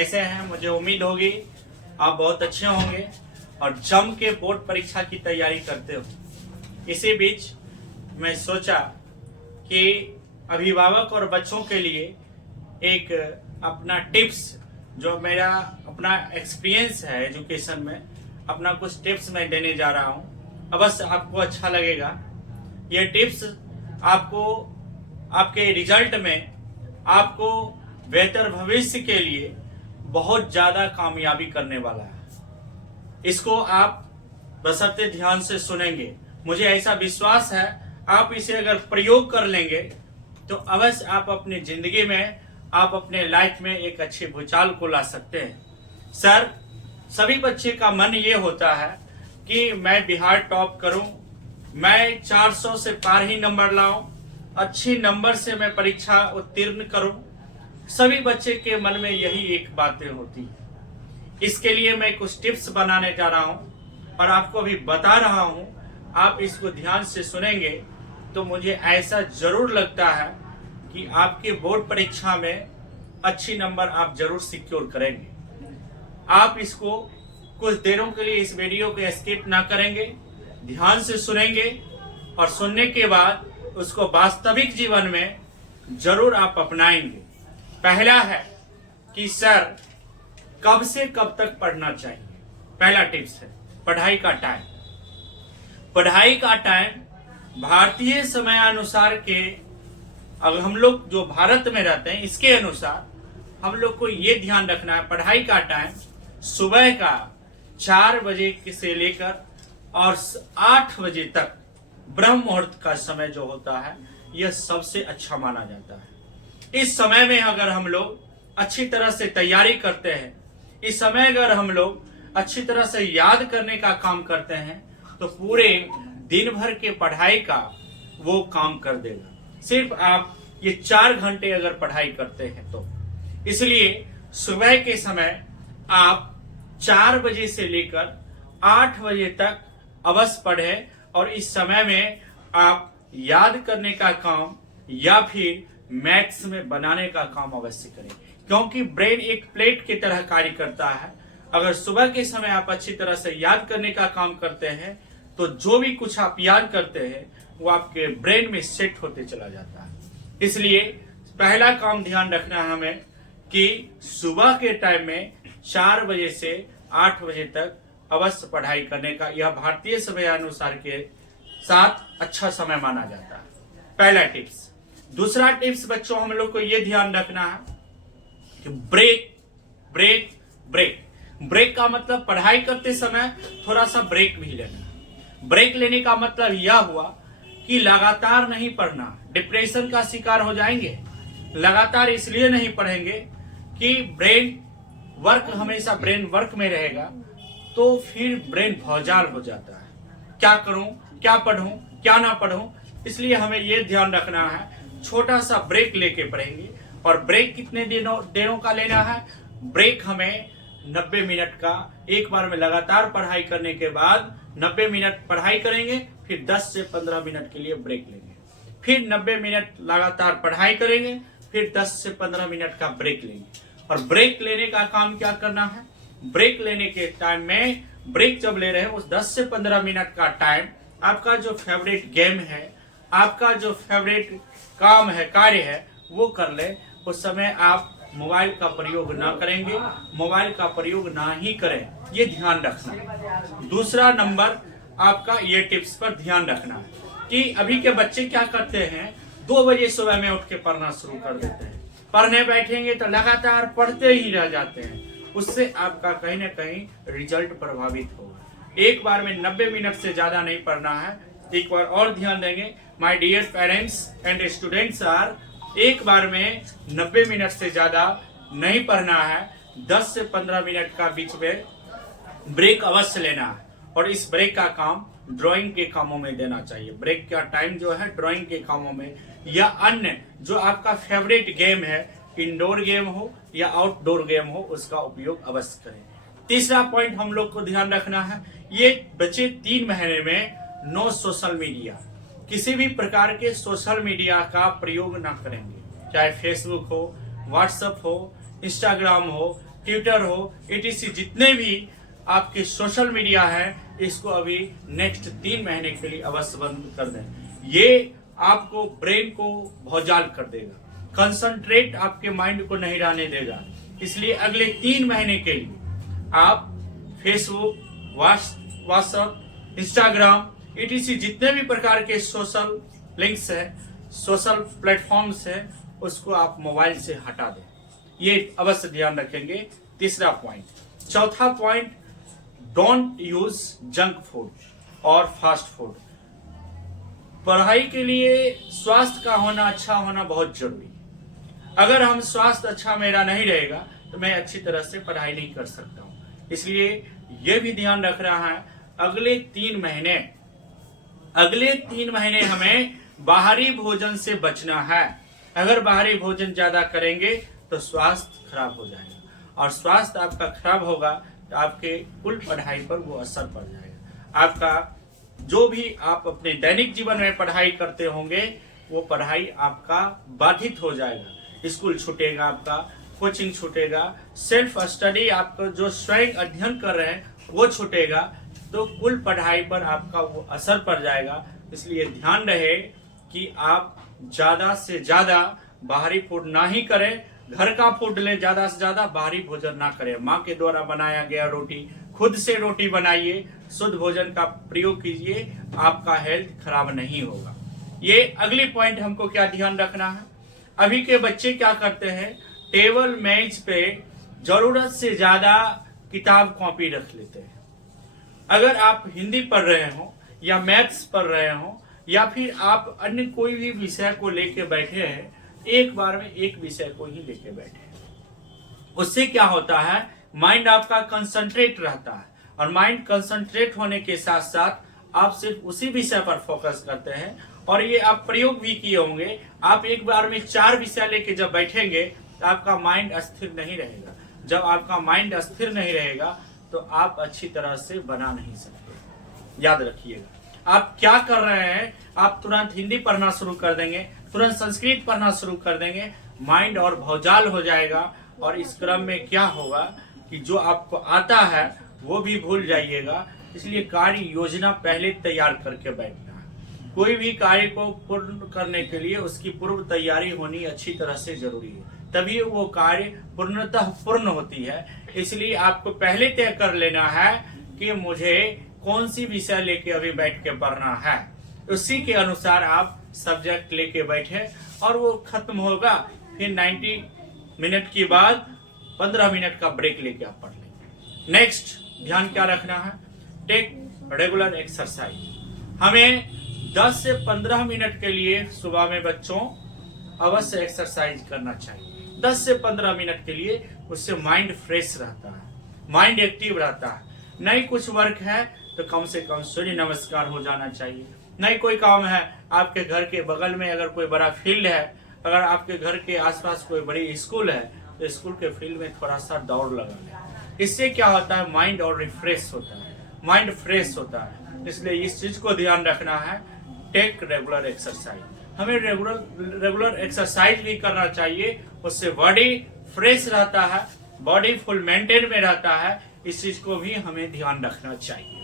कैसे हैं? मुझे उम्मीद होगी आप बहुत अच्छे होंगे और जम के बोर्ड परीक्षा की तैयारी करते हो। इसी बीच मैं सोचा कि अभिभावक और बच्चों के लिए एक अपना टिप्स, जो मेरा अपना एक्सपीरियंस है एजुकेशन में, अपना कुछ टिप्स मैं देने जा रहा हूँ। अवश्य आपको अच्छा लगेगा। ये टिप्स आपको आपके रिजल्ट में, आपको बेहतर भविष्य के लिए बहुत ज्यादा कामयाबी करने वाला है। इसको आप बशर्ते ध्यान से सुनेंगे। मुझे ऐसा विश्वास है आप इसे अगर प्रयोग कर लेंगे तो अवश्य आप अपनी जिंदगी में, आप अपने लाइफ में एक अच्छे भूचाल को ला सकते हैं। सर, सभी बच्चे का मन ये होता है कि मैं बिहार टॉप करूं, मैं 400 से पार ही नंबर लाऊं, अच्छे नंबर से मैं परीक्षा उत्तीर्ण करूं। सभी बच्चे के मन में यही एक बातें होती है। इसके लिए मैं कुछ टिप्स बनाने जा रहा हूं और आपको अभी बता रहा हूं। आप इसको ध्यान से सुनेंगे तो मुझे ऐसा जरूर लगता है कि आपके बोर्ड परीक्षा में अच्छी नंबर आप जरूर सिक्योर करेंगे। आप इसको कुछ देरों के लिए इस वीडियो को स्किप ना करेंगे, ध्यान से सुनेंगे और सुनने के बाद उसको वास्तविक जीवन में जरूर आप अपनाएंगे। पहला है कि सर, कब से कब तक पढ़ना चाहिए। पहला टिप्स है पढ़ाई का टाइम। पढ़ाई का टाइम भारतीय समय अनुसार के, अगर हम लोग जो भारत में रहते हैं इसके अनुसार हम लोग को ये ध्यान रखना है, पढ़ाई का टाइम सुबह का 4 बजे से लेकर और 8 बजे तक ब्रह्म मुहूर्त का समय जो होता है यह सबसे अच्छा माना जाता है। इस समय में अगर हम लोग अच्छी तरह से तैयारी करते हैं, इस समय अगर हम लोग अच्छी तरह से याद करने का काम करते हैं तो पूरे दिन भर के पढ़ाई का वो काम कर देगा। सिर्फ आप ये 4 घंटे अगर पढ़ाई करते हैं तो इसलिए सुबह के समय आप 4 बजे से लेकर 8 बजे तक अवश्य पढ़ें और इस समय में आप याद करने का काम या फिर मैथ्स में बनाने का काम अवश्य करें, क्योंकि ब्रेन एक प्लेट की तरह कार्य करता है। अगर सुबह के समय आप अच्छी तरह से याद करने का काम करते हैं तो जो भी कुछ आप याद करते हैं वो आपके ब्रेन में सेट होते चला जाता है। इसलिए पहला काम ध्यान रखना है हमें कि सुबह के टाइम में 4 बजे से 8 बजे तक अवश्य पढ़ाई करने का, यह भारतीय समय अनुसार के साथ अच्छा समय माना जाता है। पहला टिप्स। दूसरा टिप्स बच्चों, हम लोग को यह ध्यान रखना है कि ब्रेक ब्रेक ब्रेक। ब्रेक का मतलब पढ़ाई करते समय थोड़ा सा ब्रेक भी लेना। ब्रेक लेने का मतलब यह हुआ कि लगातार नहीं पढ़ना, डिप्रेशन का शिकार हो जाएंगे। लगातार इसलिए नहीं पढ़ेंगे कि ब्रेन वर्क, हमेशा ब्रेन वर्क में रहेगा तो फिर ब्रेन भौजाल हो जाता है। क्या करूं, क्या पढ़ूं, क्या ना पढ़ूं। इसलिए हमें यह ध्यान रखना है, छोटा सा ब्रेक लेके पढ़ेंगे। और ब्रेक कितने देरों का लेना है? ब्रेक हमें 90 मिनट का। एक बार में लगातार पढ़ाई करने के बाद 90 मिनट पढ़ाई करेंगे, फिर 10 से 15 मिनट के लिए ब्रेक लेंगे, फिर 90 मिनट लगातार पढ़ाई करेंगे, फिर 10 से 15 मिनट का ब्रेक लेंगे। और ब्रेक लेने का काम क्या करना है? ब्रेक लेने के टाइम में, ब्रेक जब ले रहे हैं उस 10 से 15 मिनट का टाइम आपका जो फेवरेट गेम है, आपका जो फेवरेट काम है, कार्य है, वो कर ले। उस समय आप मोबाइल का प्रयोग ना करेंगे, मोबाइल का प्रयोग ना ही करें, ये ध्यान रखना। दूसरा नंबर आपका ये टिप्स पर ध्यान रखना है कि अभी के बच्चे क्या करते हैं, 2 बजे सुबह में उठ के पढ़ना शुरू कर देते हैं। पढ़ने बैठेंगे तो लगातार पढ़ते ही रह जाते हैं। उससे आपका कहीं ना कहीं रिजल्ट प्रभावित होगा। एक बार में 90 मिनट से ज्यादा नहीं पढ़ना है। एक बार और ध्यान देंगे, my dear parents and students are, एक बार में 90 मिनट से ज्यादा नहीं पढ़ना है। 10 से 15 मिनट का बीच में ब्रेक अवश्य लेना है और इस ब्रेक का काम ड्राइंग के कामों में देना चाहिए। ब्रेक का टाइम जो है ड्राइंग के कामों में या अन्य जो आपका फेवरेट गेम है, इंडोर गेम हो या आउटडोर गेम हो, उसका उपयोग अवश्य करें। तीसरा पॉइंट हम लोग को ध्यान रखना है, ये बच्चे 3 महीने में नो सोशल मीडिया, किसी भी प्रकार के सोशल मीडिया का प्रयोग ना करेंगे, चाहे फेसबुक हो, व्हाट्सएप हो, इंस्टाग्राम हो ट्विटर हो, etc जितने भी आपके सोशल मीडिया है, इसको अभी नेक्स्ट 3 महीने के लिए अवश्य बंद कर दें। ये आपको ब्रेन को भौजाल कर देगा, कंसंट्रेट आपके माइंड को नहीं रहने देगा। इसलिए अगले 3 महीने के लिए आप फेसबुक, व्हाट्सएप, इंस्टाग्राम, etc जितने भी प्रकार के सोशल लिंक्स है, सोशल प्लेटफॉर्म्स है, उसको आप मोबाइल से हटा दें। ये अवश्य ध्यान रखेंगे। तीसरा पॉइंट। चौथा point, don't use junk food और फास्ट फूड। पढ़ाई के लिए स्वास्थ्य का होना, अच्छा होना बहुत जरूरी है। अगर हम स्वास्थ्य अच्छा मेरा नहीं रहेगा तो मैं अच्छी तरह से पढ़ाई नहीं कर सकता हूँ। इसलिए यह भी ध्यान रख रहा है, अगले 3 महीने हमें बाहरी भोजन से बचना है। अगर बाहरी भोजन ज्यादा करेंगे तो स्वास्थ्य खराब हो जाएगा, और स्वास्थ्य आपका खराब होगा तो आपके कुल पढ़ाई पर वो असर पड़ जाएगा। आपका जो भी आप अपने दैनिक जीवन में पढ़ाई करते होंगे, वो पढ़ाई आपका बाधित हो जाएगा। स्कूल छूटेगा, आपका कोचिंग छूटेगा, सेल्फ स्टडी आपको जो स्वयं अध्ययन कर रहे हैं वो छूटेगा, तो कुल पढ़ाई पर आपका वो असर पड़ जाएगा। इसलिए ध्यान रहे कि आप ज्यादा से ज्यादा बाहरी फूड ना ही करें, घर का फूड लें, ज्यादा से ज्यादा बाहरी भोजन ना करें। माँ के द्वारा बनाया गया रोटी, खुद से रोटी बनाइए, शुद्ध भोजन का प्रयोग कीजिए, आपका हेल्थ खराब नहीं होगा। ये अगली पॉइंट हमको क्या ध्यान रखना है। अभी के बच्चे क्या करते हैं, टेबल मेज पे जरूरत से ज्यादा किताब कॉपी रख लेते हैं। अगर आप हिंदी पढ़ रहे हो या मैथ्स पढ़ रहे हो या फिर आप अन्य कोई भी विषय को लेके बैठे हैं, एक बार में एक विषय को ही लेके बैठे, उससे क्या होता है, माइंड आपका कंसंट्रेट रहता है, और माइंड कंसंट्रेट होने के साथ साथ आप सिर्फ उसी विषय पर फोकस करते हैं। और ये आप प्रयोग भी किए होंगे, आप एक बार में 4 विषय लेके जब बैठेंगे तो आपका माइंड अस्थिर नहीं रहेगा। जब आपका माइंड अस्थिर नहीं रहेगा तो आप अच्छी तरह से बना नहीं सकते। याद रखिएगा, आप क्या कर रहे हैं, आप तुरंत हिंदी पढ़ना शुरू कर देंगे, तुरंत संस्कृत पढ़ना शुरू कर देंगे, माइंड और भौजाल हो जाएगा, और इस क्रम में क्या होगा कि जो आपको आता है वो भी भूल जाइएगा। इसलिए कार्य योजना पहले तैयार करके बैठना है। कोई भी कार्य को पूर्ण करने के लिए उसकी पूर्व तैयारी होनी अच्छी तरह से जरूरी है, तभी वो कार्य पूर्णतः पूर्ण होती है। इसलिए आपको पहले तय कर लेना है कि मुझे कौन सी विषय लेके अभी बैठ के पढ़ना है, उसी के अनुसार आप सब्जेक्ट लेके बैठे, और वो खत्म होगा, फिर 90 मिनट के बाद 15 मिनट का ब्रेक लेके आप पढ़ लेंगे। नेक्स्ट ध्यान क्या रखना है, टेक रेगुलर एक्सरसाइज। हमें 10 से 15 मिनट के लिए सुबह में बच्चों अवश्य एक्सरसाइज करना चाहिए। 10 से 15 मिनट के लिए, उससे माइंड फ्रेश रहता है, माइंड एक्टिव रहता है। नहीं कुछ वर्क है तो कम से कम सूर्य नमस्कार हो जाना चाहिए। नहीं कोई काम है, आपके घर के बगल में अगर कोई बड़ा फील्ड है, अगर आपके घर के आसपास कोई बड़ी स्कूल है, तो स्कूल के फील्ड में थोड़ा सा दौड़ लगा लें। इससे क्या होता है, माइंड और रिफ्रेश होता है, माइंड फ्रेश होता है। इसलिए इस चीज को ध्यान रखना है, टेक रेगुलर एक्सरसाइज। हमें रेगुलर एक्सरसाइज भी करना चाहिए, उससे बॉडी फ्रेश रहता है, बॉडी फुल मेंटेन में रहता है। इस चीज को भी हमें ध्यान रखना चाहिए।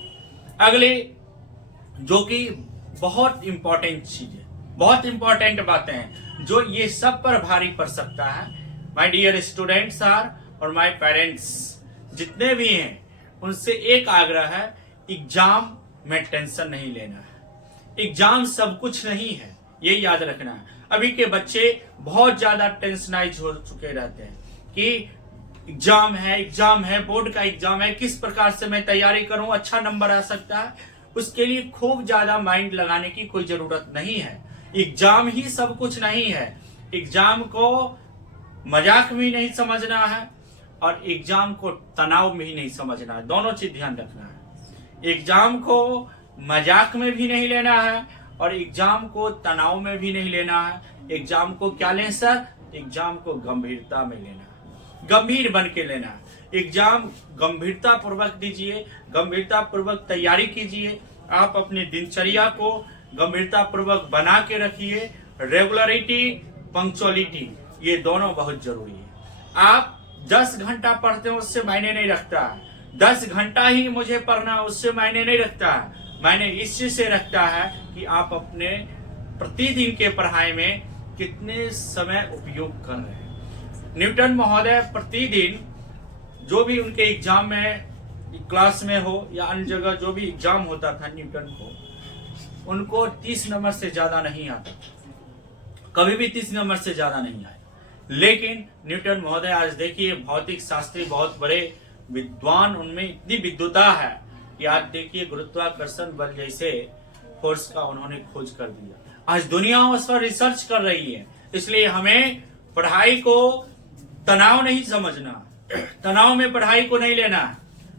अगले जो कि बहुत इंपॉर्टेंट चीज है, बहुत इंपॉर्टेंट बातें हैं जो ये सब पर भारी पड़ सकता है। माय डियर स्टूडेंट्स आर और माय पेरेंट्स जितने भी हैं, उनसे एक आग्रह है, एग्जाम में टेंशन नहीं लेना है। एग्जाम सब कुछ नहीं है, ये याद रखना है। अभी के बच्चे बहुत ज्यादा टेंशनाइज हो चुके रहते हैं कि एग्जाम है, बोर्ड का एग्जाम है, किस प्रकार से मैं तैयारी करूं, अच्छा नंबर आ सकता है। उसके लिए खूब ज्यादा माइंड लगाने की कोई जरूरत नहीं है। एग्जाम ही सब कुछ नहीं है। एग्जाम को मजाक में नहीं समझना है और एग्जाम को तनाव में ही नहीं समझना है। दोनों चीज ध्यान रखना है। एग्जाम को मजाक में भी नहीं लेना है और एग्जाम को तनाव में भी नहीं लेना है। एग्जाम को क्या लें सर? एग्जाम को गंभीरता में लेना है, गंभीर बन के लेना है। एग्जाम गंभीरता पूर्वक दीजिए, गंभीरता पूर्वक तैयारी कीजिए। आप अपनी दिनचर्या को गंभीरता पूर्वक बना के रखिए। रेगुलरिटी, पंक्चुअलिटी, ये दोनों बहुत जरूरी है। आप 10 घंटा पढ़ते हैं उससे मायने नहीं रखता है। 10 घंटा ही मुझे पढ़ना उससे मायने नहीं रखता है। मायने इस चीज से रखता है कि आप अपने प्रतिदिन के पढ़ाई में कितने समय उपयोग कर रहे हैं। न्यूटन महोदय प्रतिदिन जो भी उनके एग्जाम में क्लास में हो या अन्य जगह जो भी एग्जाम होता था न्यूटन को, उनको 30 नंबर से ज्यादा नहीं आता, कभी भी 30 नंबर से ज्यादा नहीं आए। लेकिन न्यूटन महोदय आज देखिए भौतिक शास्त्री, बहुत बड़े विद्वान, उनमें इतनी विद्वता है कि आज देखिए गुरुत्वाकर्षण बल जैसे फोर्स का उन्होंने खोज कर दिया। आज दुनिया उस पर रिसर्च कर रही है। इसलिए हमें पढ़ाई को तनाव नहीं समझना, तनाव में पढ़ाई को नहीं लेना,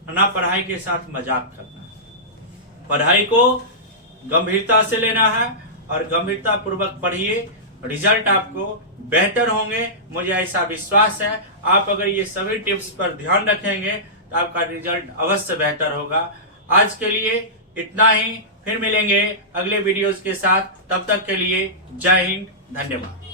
ना पढ़ाई के साथ मजाक करना। पढ़ाई को गंभीरता से लेना है और गंभीरता पूर्वक पढ़िए, रिजल्ट आपको बेहतर होंगे, मुझे ऐसा विश्वास है। आप अगर ये सभी टिप्स पर ध्यान रखेंगे तो आपका रिजल्ट अवश्य बेहतर होगा। आज के लिए इतना ही, फिर मिलेंगे अगले वीडियोस के साथ। तब तक के लिए जय हिंद, धन्यवाद।